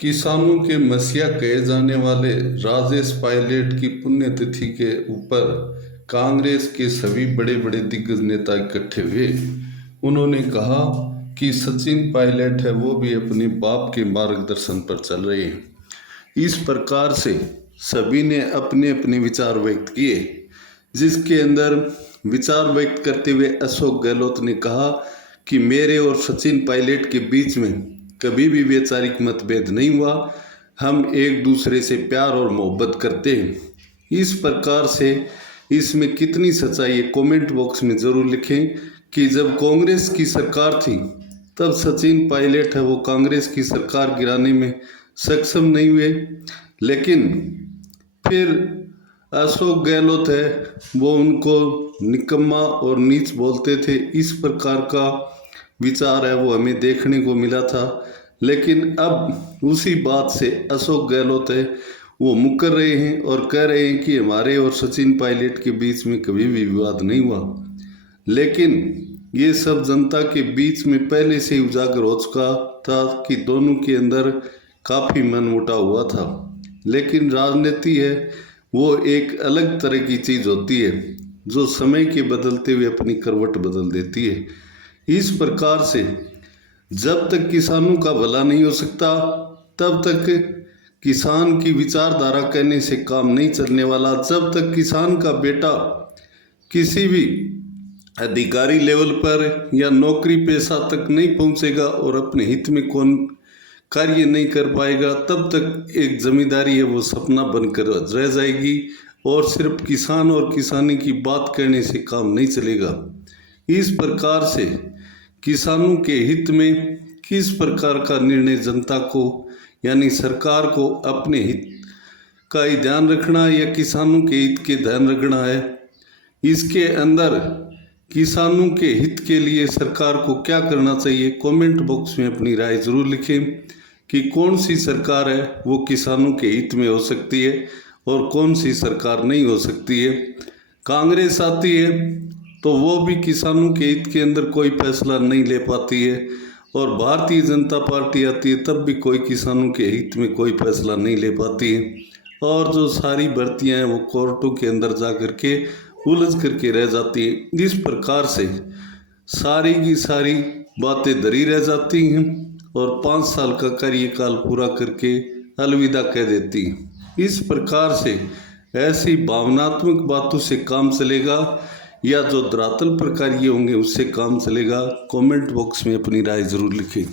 किसानों के मसीहा कहे जाने वाले राजेश पायलट की पुण्यतिथि के ऊपर कांग्रेस के सभी बड़े बड़े दिग्गज नेता इकट्ठे हुए। उन्होंने कहा कि सचिन पायलट है वो भी अपने बाप के मार्गदर्शन पर चल रहे हैं। इस प्रकार से सभी ने अपने अपने विचार व्यक्त किए, जिसके अंदर विचार व्यक्त करते हुए अशोक गहलोत ने कहा कि मेरे और सचिन पायलट के बीच में कभी भी वैचारिक मतभेद नहीं हुआ, हम एक दूसरे से प्यार और मोहब्बत करते हैं। इस प्रकार से इसमें कितनी सच्चाई है कमेंट बॉक्स में ज़रूर लिखें कि जब कांग्रेस की सरकार थी तब सचिन पायलट है वो कांग्रेस की सरकार गिराने में सक्षम नहीं हुए, लेकिन फिर अशोक गहलोत है वो उनको निकम्मा और नीच बोलते थे। इस प्रकार का विचार है वो हमें देखने को मिला था, लेकिन अब उसी बात से अशोक गहलोत है वो मुकर रहे हैं और कह रहे हैं कि हमारे और सचिन पायलट के बीच में कभी भी विवाद नहीं हुआ। लेकिन ये सब जनता के बीच में पहले से ही उजागर हो चुका था कि दोनों के अंदर काफ़ी मनमुटाव हुआ था। लेकिन राजनीति है वो एक अलग तरह की चीज़ होती है जो समय के बदलते हुए अपनी करवट बदल देती है। इस प्रकार से जब तक किसानों का भला नहीं हो सकता तब तक किसान की विचारधारा कहने से काम नहीं चलने वाला। जब तक किसान का बेटा किसी भी अधिकारी लेवल पर या नौकरी पेशा तक नहीं पहुंचेगा और अपने हित में कौन कार्य नहीं कर पाएगा, तब तक एक जमींदारी है वो सपना बनकर रह जाएगी और सिर्फ किसान और किसानी की बात करने से काम नहीं चलेगा। इस प्रकार से किसानों के हित में किस प्रकार का निर्णय जनता को यानी सरकार को अपने हित का ही ध्यान रखना या किसानों के हित के ध्यान रखना है, इसके अंदर किसानों के हित के लिए सरकार को क्या करना चाहिए कमेंट बॉक्स में अपनी राय जरूर लिखें कि कौन सी सरकार है वो किसानों के हित में हो सकती है और कौन सी सरकार नहीं हो सकती है। कांग्रेस आती है तो वो भी किसानों के हित के अंदर कोई फैसला नहीं ले पाती है और भारतीय जनता पार्टी आती है तब भी कोई किसानों के हित में कोई फैसला नहीं ले पाती है और जो सारी भर्तियां हैं वो कोर्टों के अंदर जा कर के उलझ करके रह जाती हैं। इस प्रकार से सारी की सारी बातें धरी रह जाती हैं और 5 साल का कार्यकाल पूरा करके अलविदा कह देती हैं। इस प्रकार से ऐसी भावनात्मक बातों से काम चलेगा या जो धरातल पर कार्य होंगे उससे काम चलेगा। कमेंट बॉक्स में अपनी राय जरूर लिखें।